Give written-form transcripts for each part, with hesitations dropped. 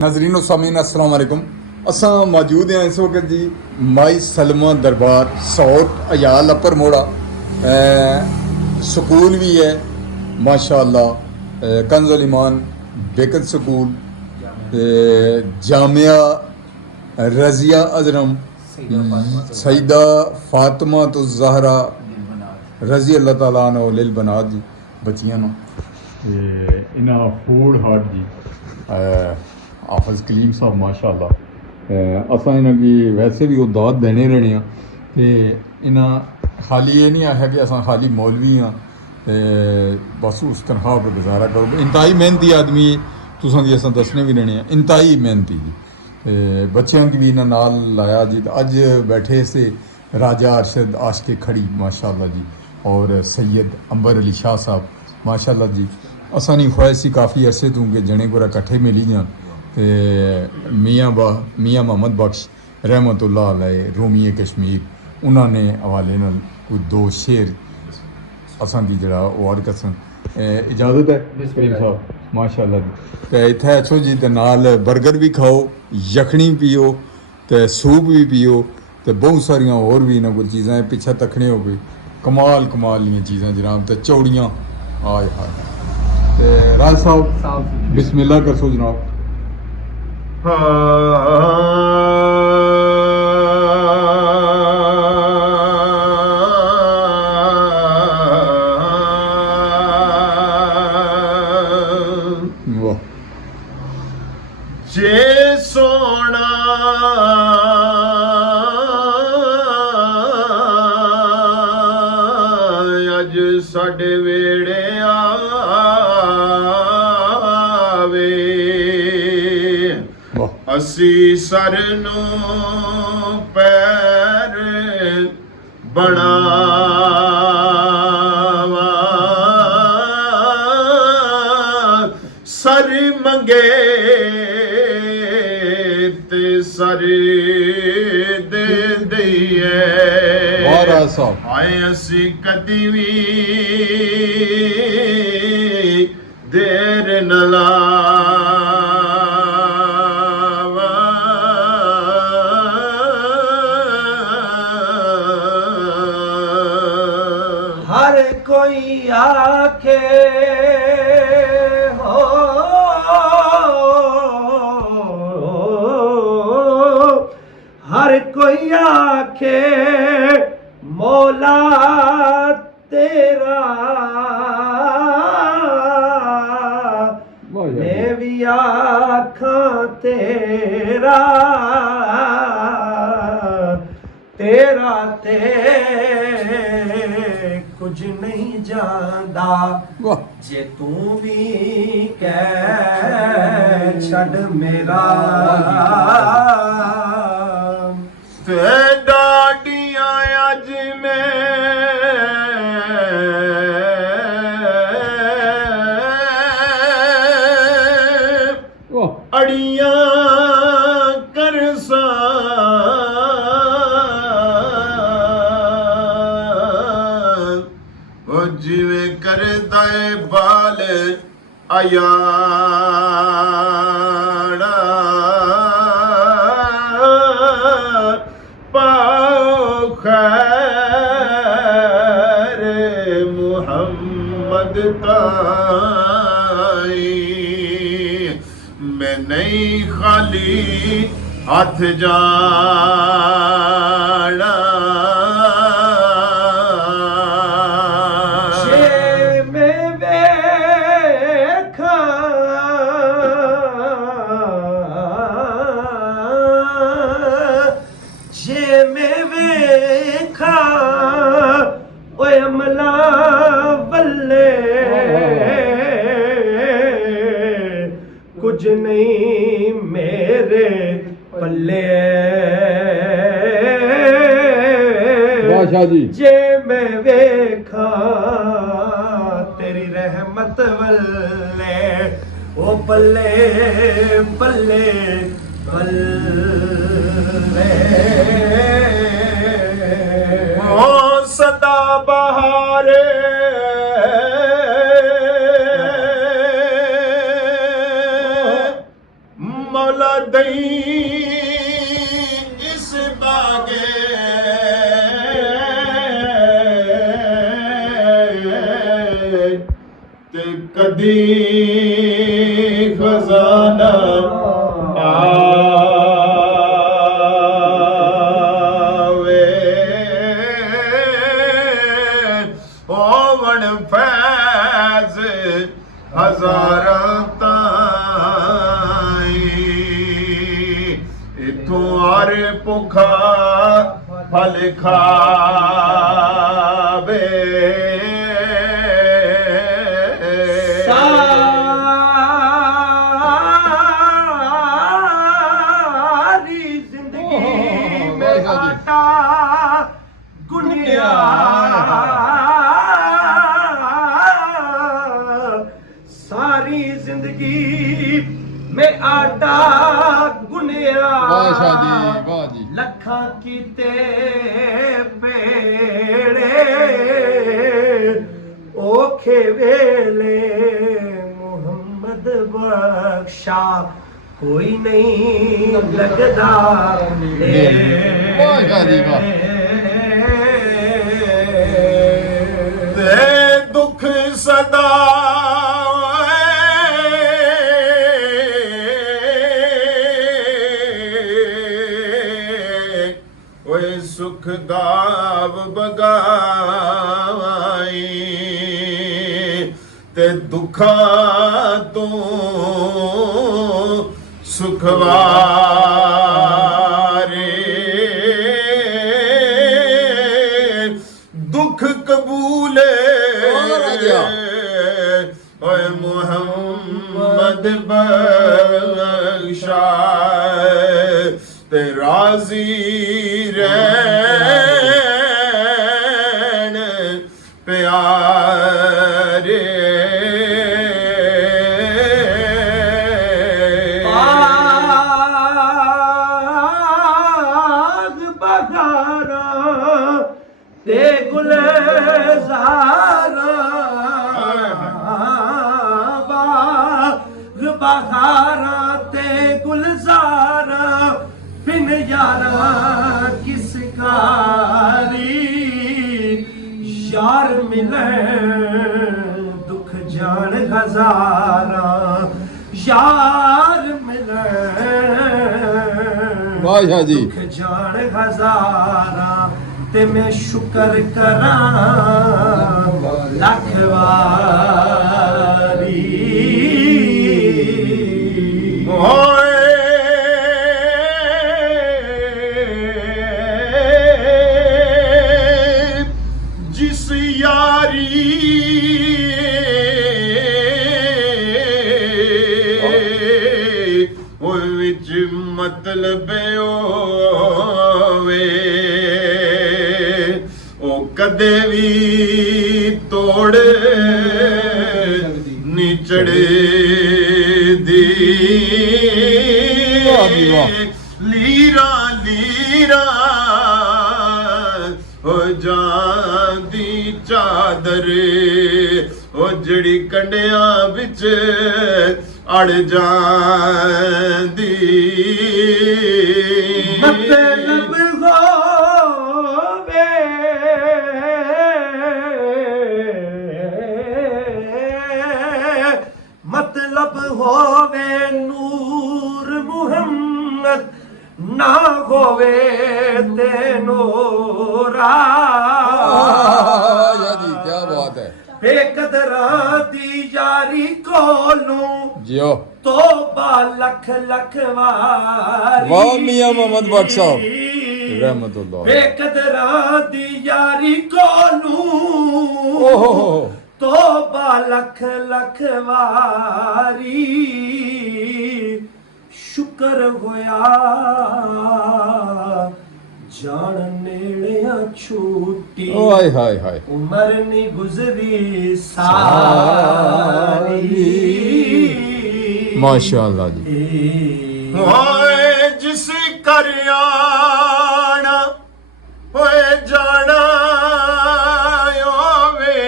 नाजरीन सामीन अस्सलाम वालेकुम। असा मौजूद हैं इस वक्त जी माई सलमा दरबार सौट अयाल अपर मोड़ा। स्कूल भी है माशाअल्लाह, कंजुल ईमान बेकन स्कूल, जामिया रजिया अजरम सईदा फातिमा तो ज़हरा रजी अल्लाह ताला अन्हा लिल बनात जी बच्चियां इन्हां फूड हार्ट जी हाफिज़ कलीम साहब माशाअल्लाह। असां इन्हां गी वैसे भी वो दाद देने रहने आ ते इन्हां खाली ये नहीं आखिया कि असां खाली मौलवी हाँ ते बस उस तनख्वाह पर गुजारा करो। इंतहाई मेहनती आदमी तुसां दी असां दसने भी रहने आ, इंतहाई मेहनती जी। बच्चों की भी इन्हां नाल लाया जी। तो अज बैठे से राजा अरशद आशके खड़ी माशाअल्लाह जी और सैयद अंबर अली शाह साहब माशाअल्लाह जी। असां नी ख्वाहिश सी काफ़ी अरसे तू कि जने गुरा कट्ठे मिली जान ते मियाँ मोहम्मद बख्श रहमतुल्लाह अलैह रूमी कश्मीर उन्होंने हवाले नाल कोई दो शेर असां की जड़ा वो अर्ज करसन। इजाज़त है करीम साहब माशाअल्लाह जी। तो इत्थे अच्छो जी ते नाल बर्गर भी खाओ, यखनी पियो ते सूप भी पियो ते बहुत सारिया होर भी इन्हां कोल चीज़ां पिछे तकने हो गई कमाल दियां चीज़ां जनाब। ते चौड़ियाँ आय हाय ते राज साहब बिस्मिल्लाह कर सो जनाब। वाह जे सोना अज साडे वेड़े आवे असी सर नूं पैर बनावा सर मंगे ते सर दे दईए आए असी कदी भी देर न लावा हर कोई आखे हो हर कोई आखे मौला तेरा मैं भी आखा तेरा तेरा ते कुछ नहीं जानदा जे तू भी कह छड़ मेरा ते डाडियां अज मैं अड़ियां करसा ओ जिवें करदा ए बाल आयाड़ा पाओ खैर मुहम्मद ताई मैं नहीं खाली हाथ जाना अमला बल्ले कुछ नहीं मेरे पल्ले जे मैं वेखा तेरी रहमत वल्ले ओ बल्ले बल्ले बल्ले ओ सदा बहारे मौला ਮੌਲਾ ਦਈ ਇਸ ਬਾਗੇ ਤੇ ਕਦੀ ਖਜ਼ਾਨਾ ਆਵੇ ਹੋਵਣ ਫੈਜ਼ ਹਜ਼ਾਰਾਂ ਤਾਈ ਇਥੋਂ ਹਰ ਭੁੱਖਾ ਫਲ ਖਾਵੇ ਸਾਰੀ ਜ਼ਿੰਦਗੀ ਮੈਂ ਆਟਾ ਗੁੰਨਿਆ ਸਾਰੀ ਜ਼ਿੰਦਗੀ ਮੈਂ ਆਟਾ ਗੁੰਨਿਆ ਵਾਹ ਸ਼ਾਹ ਜੀ, ਵਾਹ ਜੀ। ਲੱਖਾਂ ਕੀਤੇ ਪੇੜੇ ਔਖੇ ਵੇਲੇ ਮੁਹੰਮਦ ਬਖਸ਼ਾ ਕੋਈ ਨਹੀਂ ਲੱਗਦਾ ਵਾਹ ਸ਼ਾਹ ਜੀ, ਵਾਹ। ਤੇ ਦੁੱਖ ਸਦਾ ਓਏ ਸੁਖ ਗਾਵ ਬਗਾਈ ਤੇ ਦੁੱਖਾਂ ਤੋਂ ਸੁਖਵਾਰੇ ਦੁੱਖ ਕਬੂਲੇ ਓਏ ਮੁਹੰਮਦ ਬਖਸ਼ਾ ਤੇ ਰਾਜ਼ੀ ਰਹਿਣ ਪਿਆਰੇ ਬਾਗ ਬਹਾਰਾਂ ਤੇ ਗੁਲਜ਼ਾਰਾਂ ਬਾਗ ਬਹਾਰਾਂ ਤੇ ਗੁਲਜ਼ਾਰਾਂ ਬਿਨ ਯਾਰਾ ਕਿਸ ਕਾਰੀ ਯਾਰ ਮਿਲੇ ਦੁੱਖ ਜਾਣ ਹਜ਼ਾਰਾਂ ਯਾਰ ਮਿਲੇ ਵਾਹ ਸ਼ਾਹ ਜੀ। ਦੁੱਖ ਜਾਣ ਹਜ਼ਾਰਾਂ ਤੇ ਮੈਂ ਸ਼ੁਕਰ ਕਰਾਂ ਲੱਖ ਵਾਰੀ ਓਏ ਜਿਸ ਯਾਰੀ ਓਏ ਵਿੱਚ ਮਤਲਬ ਹੋਵੇ ਉਹ ਕਦੇ ਵੀ ਤੋੜ ਨਿਚੜੇ ਦੀ ਲੀਰਾ ਲੀਰਾ ਹੋ ਜਾਂਦੀ ਚਾਦਰ ਉਹ ਜਿਹੜੀ ਕੰਡਿਆਂ ਵਿੱਚ ਅੜ ਜਾਂਦੀ ਮਤਲਬ ਹੋਵੇ ਮਤਲਬ ਹੋਵੇ ਨੂਰ ਮੁਹੰਮਦ ਨਾ ਹੋਵੇ ਤੇ ਨੂਰਾ ਜੀ ਕੀ ਬਾਤ ਹੈ। ਬੇਕਦਰਾਂ ਦੀ ਯਾਰੀ ਕੋਲੋਂ ਜਿਓ ਤੋਬਾ ਲੱਖ ਲੱਖ ਵਾਰੀ ਵਾਹ ਮੀਆਂ ਮੁਹੰਮਦ ਬਖਸ਼ ਸਾਹਿਬ ਰਹਿਮਤੁल्लाह ਬੇਕਦਰਾਂ ਦੀ ਯਾਰੀ ਕੋਲੋਂ ਓਹ ਤੋਬਾ ਲੱਖ ਲੱਖ ਵਾਰੀ ਸ਼ੁਕਰ ਹੋਇਆ ਜਾਣ ਨੇੜਿਆਂ ਛੂਟੀ ਓਏ ਹਾਏ ਹਾਏ ਉਮਰ ਨੀ ਗੁਜ਼ਰੀ ਸਾਰੀ ਮਾਸ਼ਾਅੱਲਾ ਜੀ। ਹੋਏ ਜਿਸ ਕਰ ਆਣਾ ਹੋਏ ਜਾਣਾ ਓਵੇ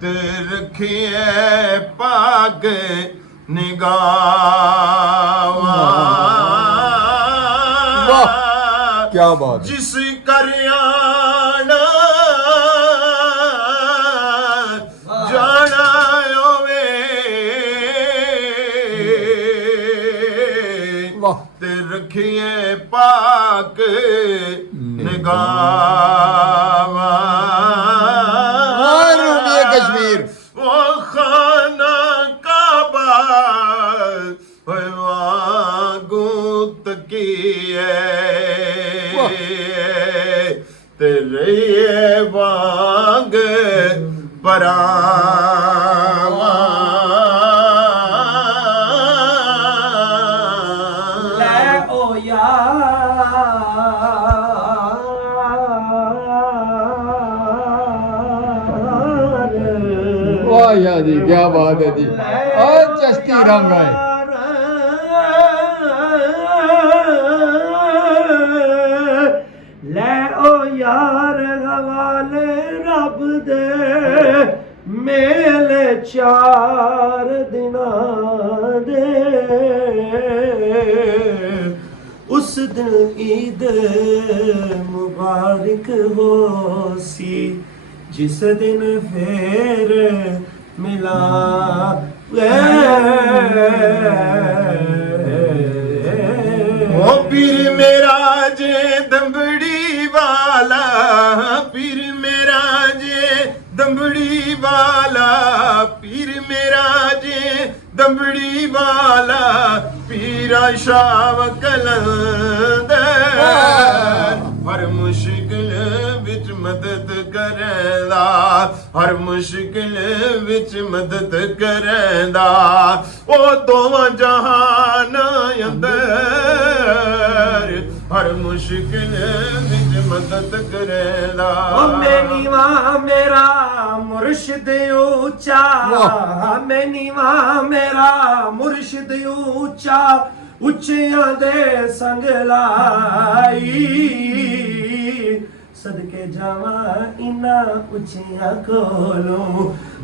ਤੇ ਰੱਖੀਏ पाक निगाह वाह, क्या बात है। जिस करियाना जाना होवे वाह। ते रखिए पाक निगाह रूबी कश्मीर। वो खाना काबा गुत की तेरे वांग परावा ले ओ वाह यार जी, क्या बात है जी। और चश्ती रंग है। ले ओ यार हवाले रब दे मेल चार दिनां दे उस दिन ईद मुबारक हो सी जिस दिन फेर मिला ओ पीर मेरा जे दंबड़ी वाला पीर मेरा जे दंबड़ी वाला पीर मेरा जे दंबड़ी वाला पीरा शाह कलंदर हर मुश्किल विच मदद करेंदा हर मुश्किल विच मदद करेंदा ओ दोवां जहान अंदर हर मुश्किल विच मदद करेंदा ओ मेनीवा मेरा मुर्शिद ऊंचा मेनीवा मेरा मुर्शिद ऊंचा ਉੱਚਿਆਂ ਦੇ ਸੰਗ ਲਾਈ ਸਦਕੇ ਜਾਵਾਂ ਇਨਾ ਉੱਚਿਆਂ ਕੋਲੋਂ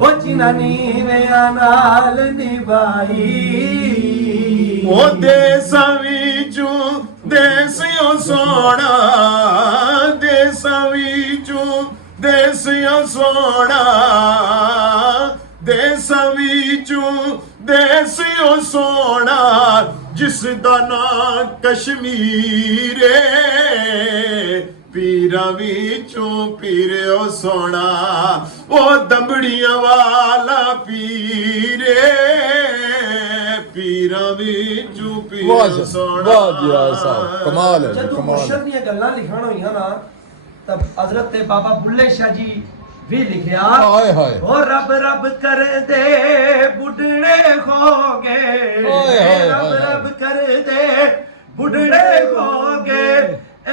ਉਹ ਜਿਨ੍ਹਾਂ ਨੀਵਿਆਂ ਨਾਲ ਨਿਭਾਈ ਉਹ ਦੇਸਾਂ ਵਿੱਚੋਂ ਦੇਸਿਓ ਸੋਹਣਾ ਦੇਸਾਂ ਵਿੱਚੋਂ ਦੇਸਿਓ ਸੋਹਣਾ ਦੇਸਾਂ ਵਿੱਚੋਂ ਦੇਸਿਓ ਸੋਹਣਾ ਜਿਸ ਦਾ ਨਾਂ ਕਸ਼ਮੀਰ ਏ ਪੀਰਾਂ ਵਿੱਚੋਂ ਪੀਰਿਓ ਸੋਹਣਾ ਉਹ ਦੰਬੜੀਆਂ ਵਾਲਾ ਪੀਰ ਏ ਪੀਰਾਂ ਵਿੱਚੋਂ ਪੀਰਿਓ ਸੋਹਣਾ ਵਾਹ ਜੀ ਵਾਹ ਸਾਹਿਬ, ਕਮਾਲ ਹੈ ਜੀ, ਜਦੋਂ ਕਮਾਲ ਮੁਰਸ਼ਦ ਹੈ। ਦੀਆਂ ਗੱਲਾਂ ਲਿਖਣ ਹੋਈਆਂ ਨਾ ਤਾਂ ਹਜ਼ਰਤ ਬਾਬਾ ਬੁੱਲੇ ਸ਼ਾਹ ਜੀ ਵੀ ਲਿਖਿਆ ਹਾਏ ਹਾਏ। ਉਹ ਰੱਬ ਰੱਬ ਕਰਦੇ ਬੁੱਢੜੇ ਹੋ ਗਏ ਹਾਏ ਹਾਏ ਰੱਬ ਹਾਏ। ਰੱਬ ਕਰਦੇ ਬੁੱਢੜੇ ਹੋ ਗਏ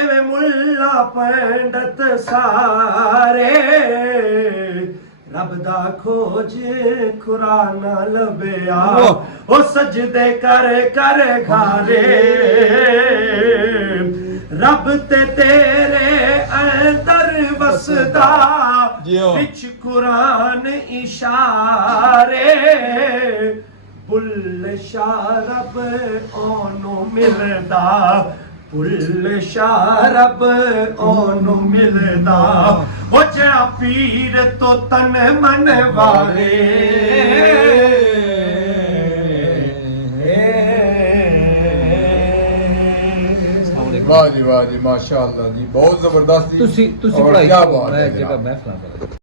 ਐਵੇਂ ਮੁੱਲਾ ਪੰਡਤ ਸਾਰੇ ਰੱਬ ਦਾ ਖੋਜ ਖੁਰਾ ਨਾ ਲੱਭਿਆ ਉਹ ਸਜਦੇ ਕਰ ਕਰ ਘਾਰੇ ਰੱਬ ਤੇ ਤੇਰੇ ਅੰਦਰ ਵਸਦਾ ਵਿੱਚ ਕੁਰਾਨ ਇਸ਼ਾਰੇ ਬੁੱਲੇ ਸ਼ਾਹ ਰੱਬ ਉਹਨੂੰ ਮਿਲਦਾ ਬੁੱਲੇ ਸ਼ਾਹ ਰੱਬ ਉਹਨੂੰ ਮਿਲਦਾ ਉਹ ਜਿਹੜਾ ਪੀਰ ਤੋਂ ਤਨ ਮਨ ਵਾਲੇ वाह जी वाह जी, माशाअल्लाह जी, बहुत जबरदस्त जी। ਤੁਸੀਂ और ਪੜਾਈ क्या ਕਰੋ, बात ਮੈਂ है ਇੱਕ ਜਗ੍ਹਾ जनाब। ਮਹਿਫਲਾਂ ਕਰਾਂ